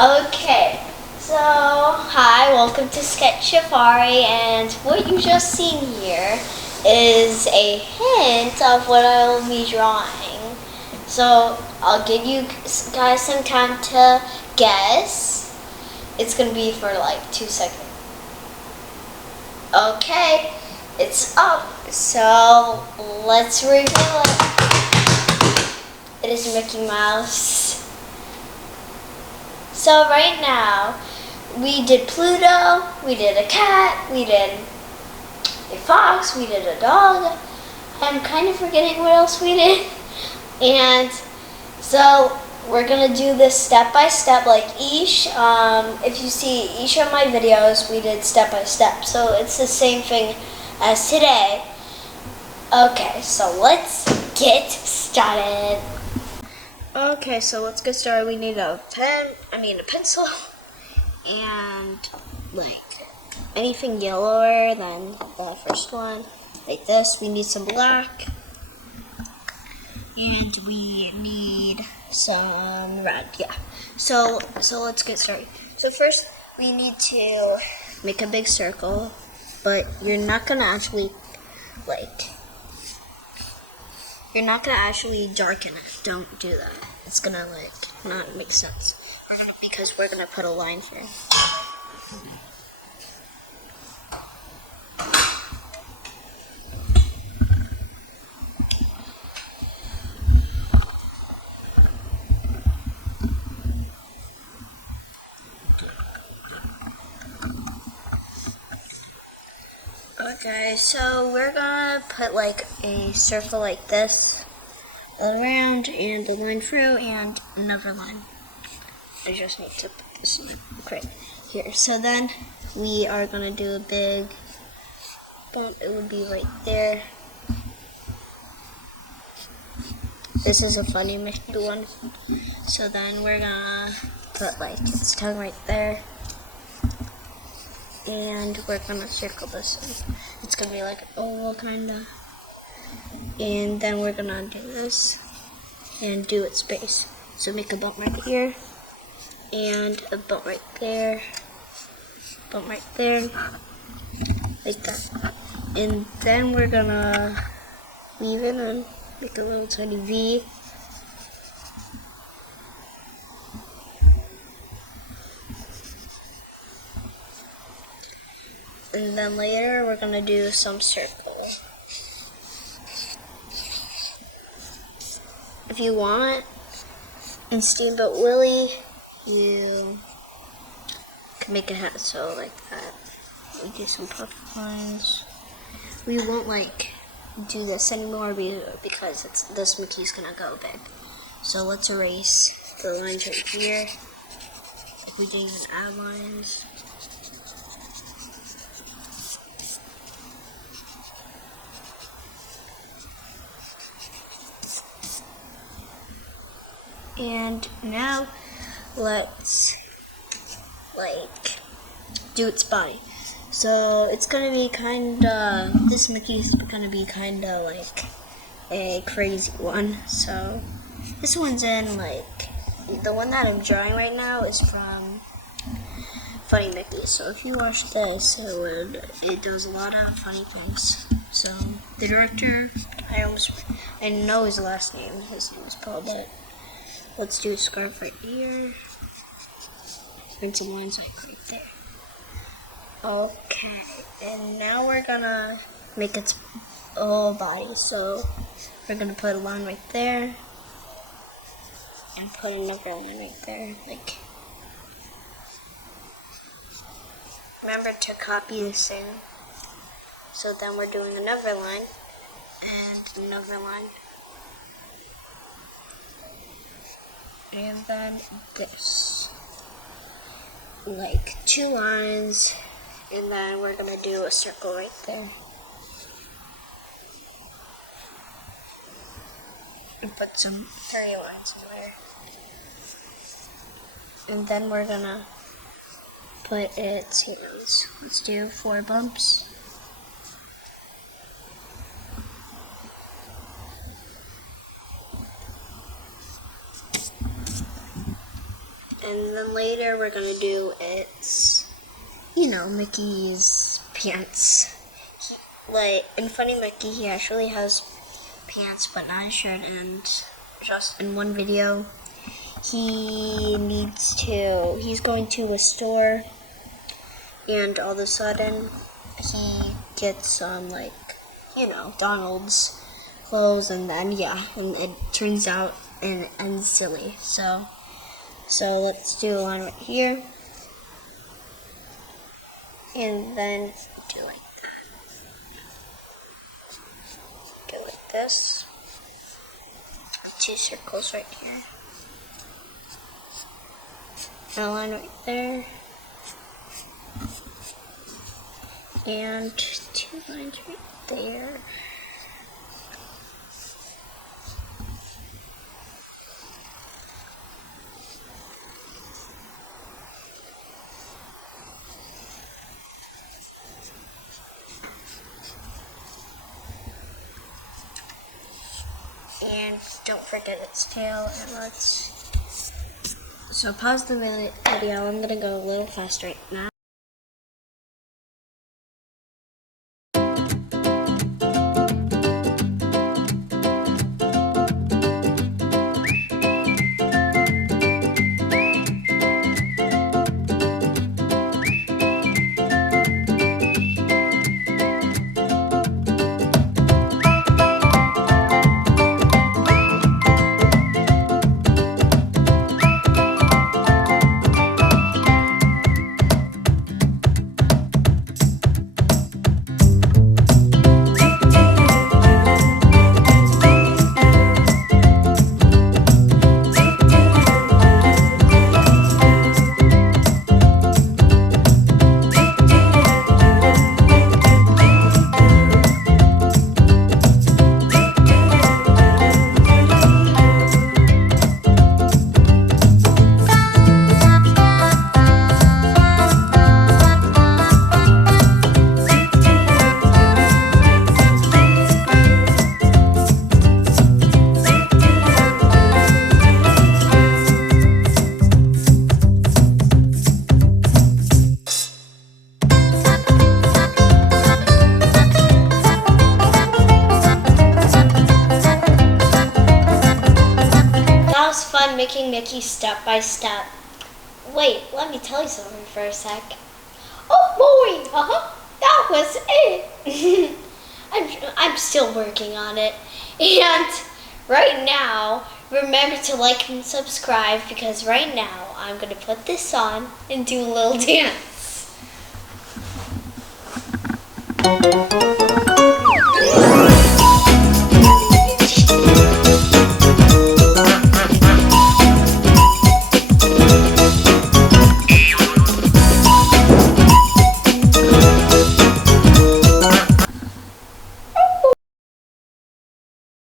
Okay, so hi, welcome to Sketch Safari, and what you just seen here is a hint of what I'll be drawing. So I'll give you guys some time to guess. It's gonna be for like 2 seconds. Okay, it's up. So let's reveal it. It is Mickey Mouse. So right now, we did Pluto, we did a cat, we did a fox, we did a dog. I'm kind of forgetting what else we did. And so we're gonna do this step by step, like each. If you see each of my videos, we did step by step. So it's the same thing as today. Okay, so let's get started. Okay, so let's get started. We need a pencil, and like anything yellower than the first one, like this. We need some black, and we need some red. Yeah. So let's get started. So first, we need to make a big circle, but you're not gonna actually darken it. Don't do that. It's gonna not make sense. Because we're gonna put a line here. Okay, so we're gonna put like a circle like this around, and a line through, and another line. I just need to put this line right here. So then we are gonna do a big bump. It would be right there. This is a funny Mickey one. So then we're gonna put like its tongue right there. And we're gonna circle this in. It's gonna be like an oval kinda. And then we're gonna do this and do its base. So make a bump right here, and a bump right there, bump right there, like that. And then we're gonna leave it and make a little tiny V. And then later we're gonna do some circle. If you want, in Steamboat Willie, you can make a hat so like that. We do some puff lines. We won't do this anymore because this Mickey's gonna go big. So let's erase the lines right here. Like we didn't even add lines. And now let's do its body. So it's gonna be this Mickey's gonna be kinda like a crazy one. So this one's in the one that I'm drawing right now is from Funny Mickey. So if you watch this, it does a lot of funny things. So the director, I know his last name. His name is Paul, but let's do a scarf right here. And some lines right there. Okay, and now we're gonna make its whole body. So we're gonna put a line right there, and put another line right there. Remember to copy the same. So then we're doing another line, and another line. And then this. 2 lines, and then we're gonna do a circle right there. And put some 3 lines in there. And then we're gonna put its heels. Let's do 4 bumps. And then later we're gonna do Mickey's pants. In Funny Mickey, he actually has pants, but not a shirt. And just in one video, he's going to a store, and all of a sudden, he gets Donald's clothes, and then and it turns out and it ends silly. So let's do a line right here, and then do like that. Go like this. 2 circles right here. A line right there. And 2 lines right there. And don't forget its tail. And so pause the video. I'm gonna go a little fast right now. Making Mickey step by step. Wait, let me tell you something for a sec. Oh boy, that was it. I'm still working on it. And right now, remember to like and subscribe, because right now I'm gonna put this on and do a little dance.